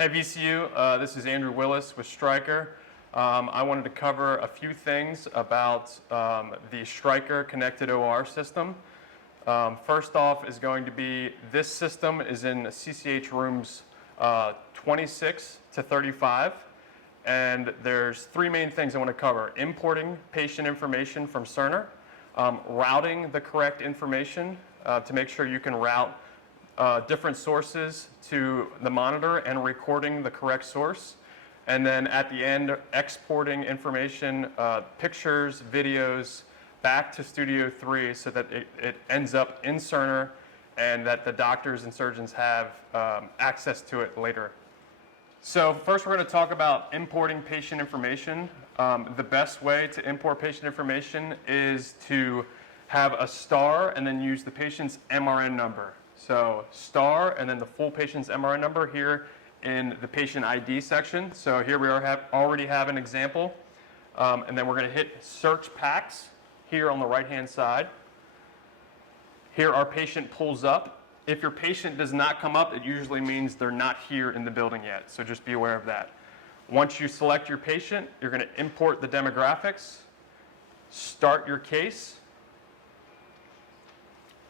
Hey VCU, this is Andrew Willis with Stryker. I wanted to cover a few things about the Stryker connected OR system. First off is going to be this system is in CCH rooms 26 to 35, and there's three main things I want to cover: importing patient information from Cerner, routing the correct information to make sure you can route different sources to the monitor and recording the correct source. And then at the end, exporting information, pictures, videos, back to Studio 3 so that it ends up in Cerner and that the doctors and surgeons have access to it later. So first we're going to talk about importing patient information. The best way to import patient information is to have a star and then use the patient's MRN number. So star and then the full patient's MRN number here in the patient ID section. So here we already have an example. And then we're going to hit search PACS here on the right hand side. Here our patient pulls up. If your patient does not come up, it usually means they're not here in the building yet. So just be aware of that. Once you select your patient, you're going to import the demographics, start your case,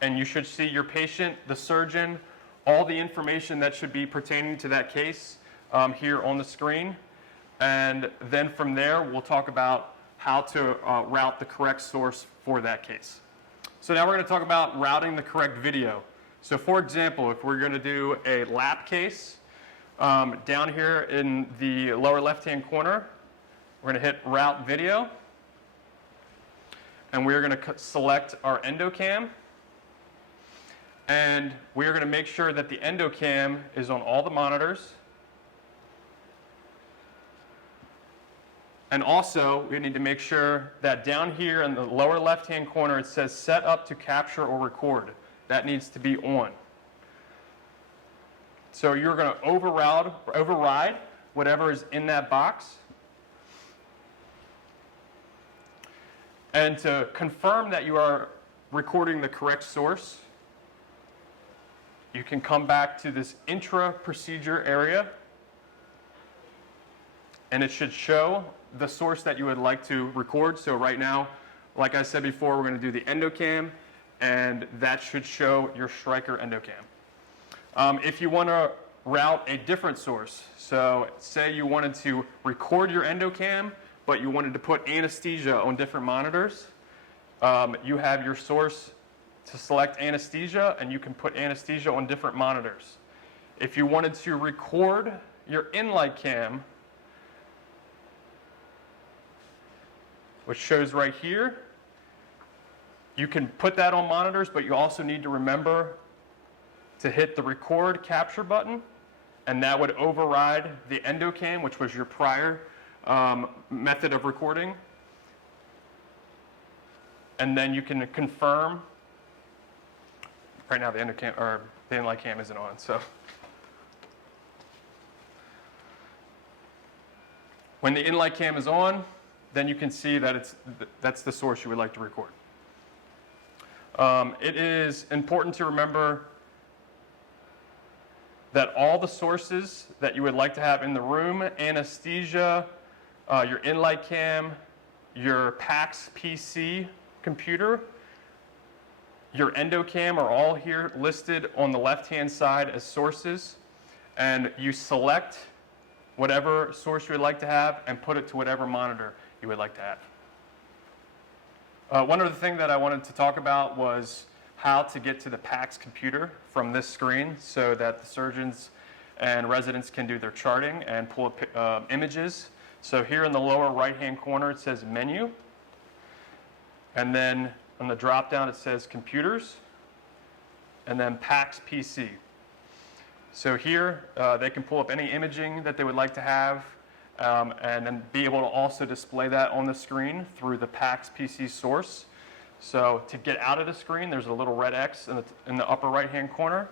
and you should see your patient, the surgeon, all the information that should be pertaining to that case here on the screen. And then from there, we'll talk about how to route the correct source for that case. So now we're going to talk about routing the correct video. So for example, if we're going to do a lap case, down here in the lower left-hand corner, we're going to hit route video. And we're going to select our endocam. And we are going to make sure that the endocam is on all the monitors. And also, we need to make sure that down here in the lower left-hand corner, it says set up to capture or record. That needs to be on. So you're going to override whatever is in that box. And to confirm that you are recording the correct source, you can come back to this intra-procedure area, and it should show the source that you would like to record. So right now, like I said before, we're going to do the endocam, and that should show your Stryker endocam. If you want to route a different source, so say you wanted to record your endocam, but you wanted to put anesthesia on different monitors, you have your source to select anesthesia, and you can put anesthesia on different monitors. If you wanted to record your in-light cam, which shows right here, you can put that on monitors, but you also need to remember to hit the record capture button, and that would override the endocam, which was your prior method of recording. And then you can confirm. Right now the endocam or the in-light cam isn't on, so when the in-light cam is on, then you can see that that's the source you would like to record. It is important to remember that all the sources that you would like to have in the room, anesthesia, your in-light cam, your PACS PC computer, your endocam are all here listed on the left-hand side as sources, and you select whatever source you would like to have and put it to whatever monitor you would like to have. One other thing that I wanted to talk about was how to get to the PACS computer from this screen so that the surgeons and residents can do their charting and pull up images. So here in the lower right-hand corner it says menu, and then on the drop-down it says computers, and then PACS PC. So here they can pull up any imaging that they would like to have, and then be able to also display that on the screen through the PACS PC source. So to get out of the screen, there's a little red X in the upper right-hand corner.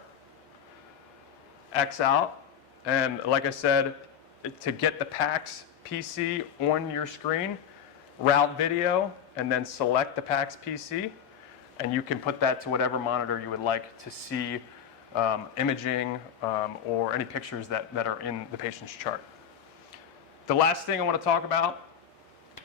X out, and like I said, to get the PACS PC on your screen, route video, and then select the PACS PC, and you can put that to whatever monitor you would like to see imaging or any pictures that are in the patient's chart. The last thing I want to talk about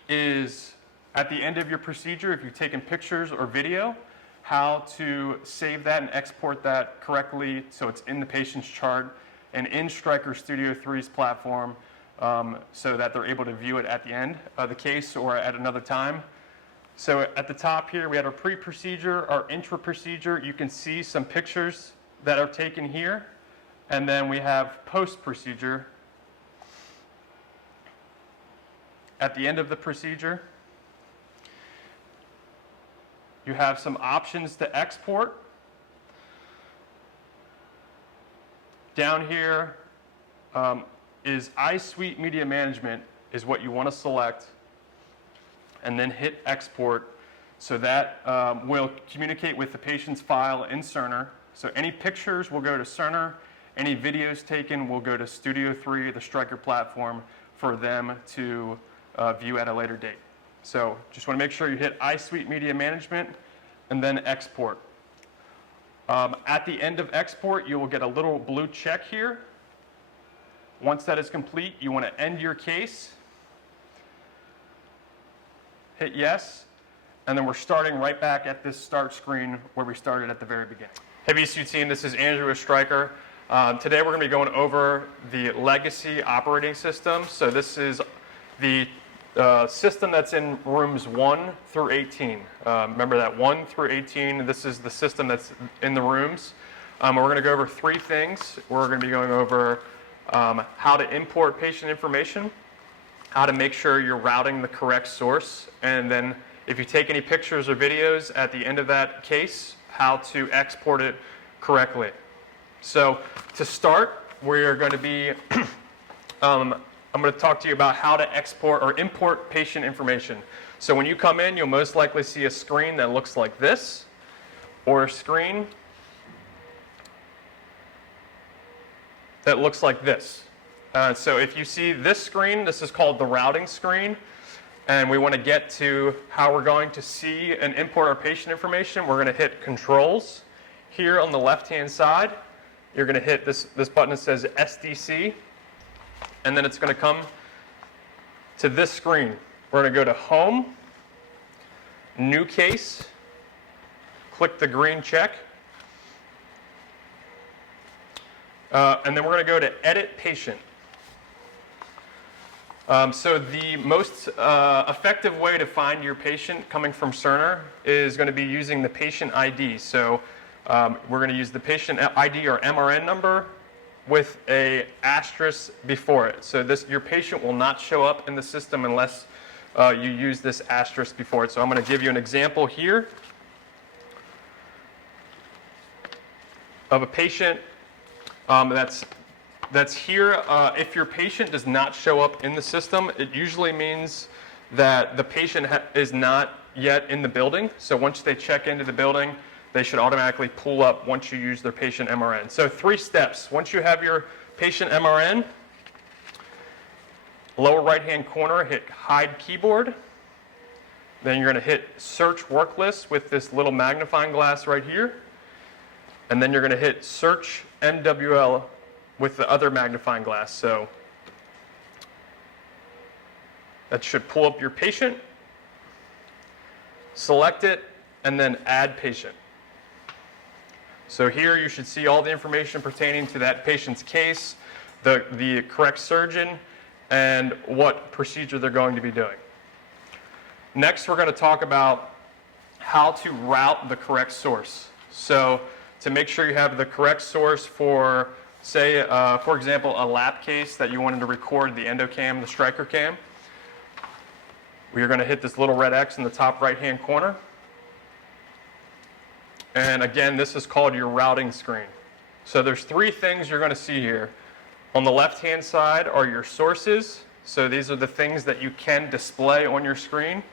is at the end of your procedure, if you've taken pictures or video, how to save that and export that correctly so it's in the patient's chart and in Stryker Studio 3's platform so that they're able to view it at the end of the case or at another time. So at the top here, we have our pre-procedure, our intra-procedure. You can see some pictures that are taken here. And then we have post-procedure at the end of the procedure. You have some options to export. Down here is iSuite Media Management is what you want to select, and then hit export. So that will communicate with the patient's file in Cerner. So any pictures will go to Cerner. Any videos taken will go to Studio 3, the Stryker platform, for them to view at a later date. So just want to make sure you hit iSuite Media Management and then export. At the end of export, you will get a little blue check here. Once that is complete, you want to end your case. Hit yes, and then we're starting right back at this start screen where we started at the very beginning. Hey VCU team, this is Andrew with Stryker. Today we're going to be going over the legacy operating system. So this is the system that's in rooms 1 through 18. Remember that 1 through 18, this is the system that's in the rooms. We're going to go over 3 things. We're going to be going over how to import patient information, how to make sure you're routing the correct source, and then if you take any pictures or videos at the end of that case, how to export it correctly. So to start, we're going to be, I'm going to talk to you about how to export or import patient information. So when you come in, you'll most likely see a screen that looks like this, or a screen that looks like this. So if you see this screen, this is called the routing screen, and we want to get to how we're going to see and import our patient information. We're going to hit Controls. Here on the left-hand side, you're going to hit this button that says SDC, and then it's going to come to this screen. We're going to go to Home, New Case, click the green check, and then we're going to go to Edit Patient. So the most effective way to find your patient coming from Cerner is going to be using the patient ID. So we're going to use the patient ID or MRN number with a asterisk before it. So your patient will not show up in the system unless you use this asterisk before it. So I'm going to give you an example here of a patient that's here. If your patient does not show up in the system, it usually means that the patient is not yet in the building. So once they check into the building, they should automatically pull up once you use their patient MRN. So 3 steps. Once you have your patient MRN, lower right-hand corner, hit Hide Keyboard. Then you're going to hit Search Work List with this little magnifying glass right here. And then you're going to hit Search MWL with the other magnifying glass. So that should pull up your patient, select it, and then Add Patient. So here you should see all the information pertaining to that patient's case, the correct surgeon, and what procedure they're going to be doing. Next, we're going to talk about how to route the correct source. So to make sure you have the correct source for, say, for example, a lap case that you wanted to record the EndoCam, the Stryker cam, we are going to hit this little red X in the top right-hand corner. And again, this is called your routing screen. So there's 3 things you're going to see here. On the left-hand side are your sources. So these are the things that you can display on your screen.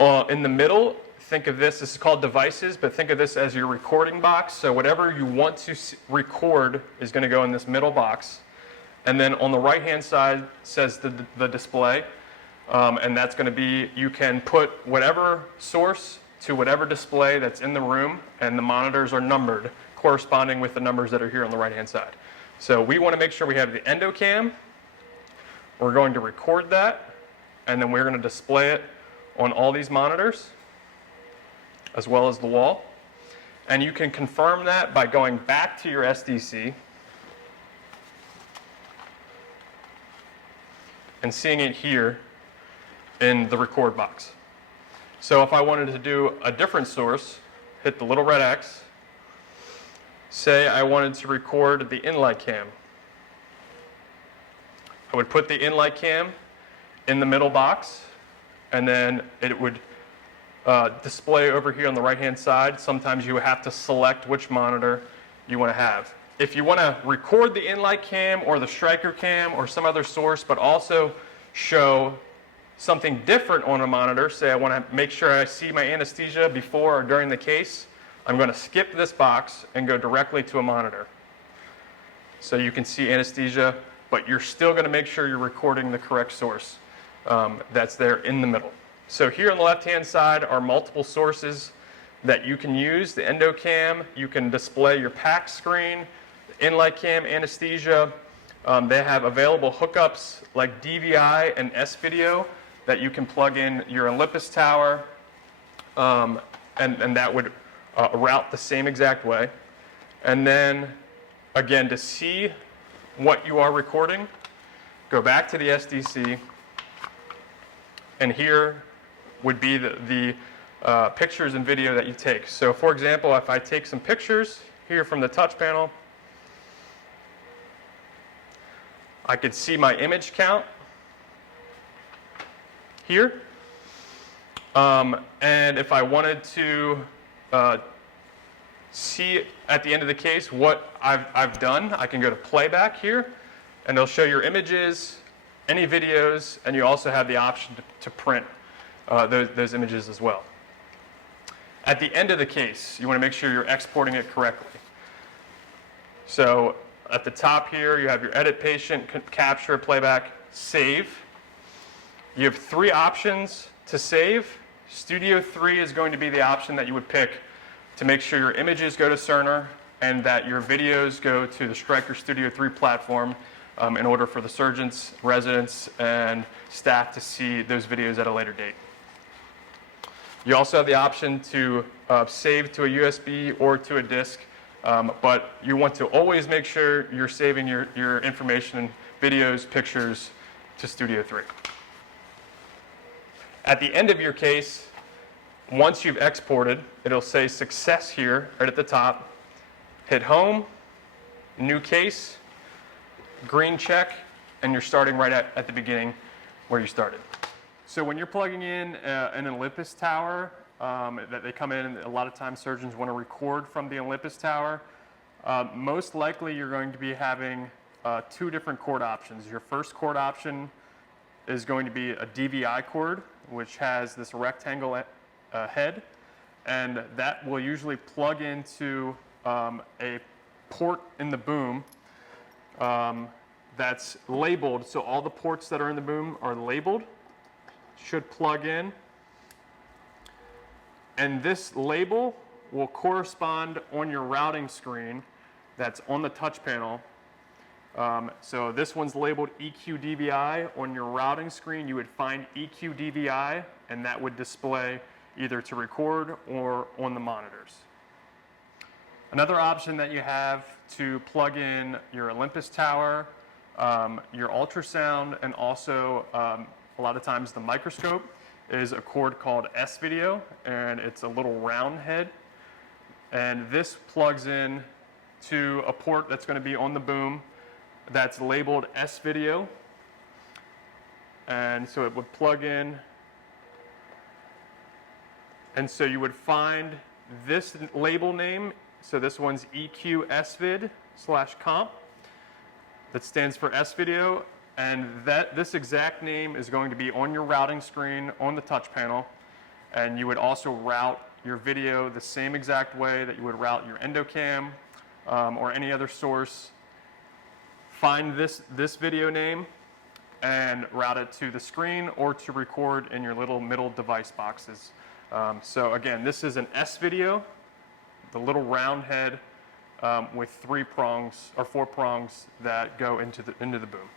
In the middle, think of this is called devices, but think of this as your recording box. So whatever you want to record is going to go in this middle box. And then on the right-hand side says the display. And that's going to be, you can put whatever source to whatever display that's in the room, and the monitors are numbered corresponding with the numbers that are here on the right-hand side. So we want to make sure we have the endocam. We're going to record that, and then we're going to display it on all these monitors, as well as the wall. And you can confirm that by going back to your SDC and seeing it here in the record box. So if I wanted to do a different source, hit the little red X. Say I wanted to record the in-light cam. I would put the in-light cam in the middle box, and then it would display over here on the right-hand side. Sometimes you have to select which monitor you want to have. If you want to record the in-light cam or the Stryker cam or some other source, but also show something different on a monitor, say I want to make sure I see my anesthesia before or during the case, I'm going to skip this box and go directly to a monitor. So you can see anesthesia, but you're still going to make sure you're recording the correct source that's there in the middle. So here on the left-hand side are multiple sources that you can use. The endocam, you can display your PAC screen, the in-light cam, anesthesia. They have available hookups like DVI and S-Video that you can plug in your Olympus tower, and that would route the same exact way. And then, again, to see what you are recording, go back to the SDC, and here would be the pictures and video that you take. So for example, if I take some pictures here from the touch panel, I could see my image count here. And if I wanted to see at the end of the case what I've done, I can go to playback here, and it'll show your images, any videos, and you also have the option to print those images as well. At the end of the case, you want to make sure you're exporting it correctly. So at the top here, you have your edit patient, capture, playback, save. You have 3 options to save. Studio 3 is going to be the option that you would pick to make sure your images go to Cerner and that your videos go to the Stryker Studio 3 platform in order for the surgeons, residents, and staff to see those videos at a later date. You also have the option to save to a USB or to a disk, but you want to always make sure you're saving your information, videos, pictures to Studio 3. At the end of your case, once you've exported, it'll say success here right at the top. Hit home, new case, green check, and you're starting right at the beginning where you started. So when you're plugging in an Olympus tower, that they come in, and a lot of times surgeons want to record from the Olympus tower, most likely you're going to be having 2 different cord options. Your first cord option is going to be a DVI cord, which has this rectangle head, and that will usually plug into a port in the boom that's labeled. So all the ports that are in the boom are labeled, should plug in, and this label will correspond on your routing screen that's on the touch panel. So this one's labeled EQ DVI. On your routing screen, you would find EQ DVI, and that would display either to record or on the monitors. Another option that you have to plug in your Olympus tower, your ultrasound, and also a lot of times the microscope, is a cord called S-Video, and it's a little round head. And this plugs in to a port that's going to be on the boom that's labeled S-Video. And so it would plug in. And so you would find this label name. So this one's EQ SVID/comp. That stands for S-Video. And this exact name is going to be on your routing screen on the touch panel. And you would also route your video the same exact way that you would route your endocam or any other source. Find this video name and route it to the screen or to record in your little middle device boxes. So again, this is an S-Video, the little round head with 3 prongs or 4 prongs that go into the boom.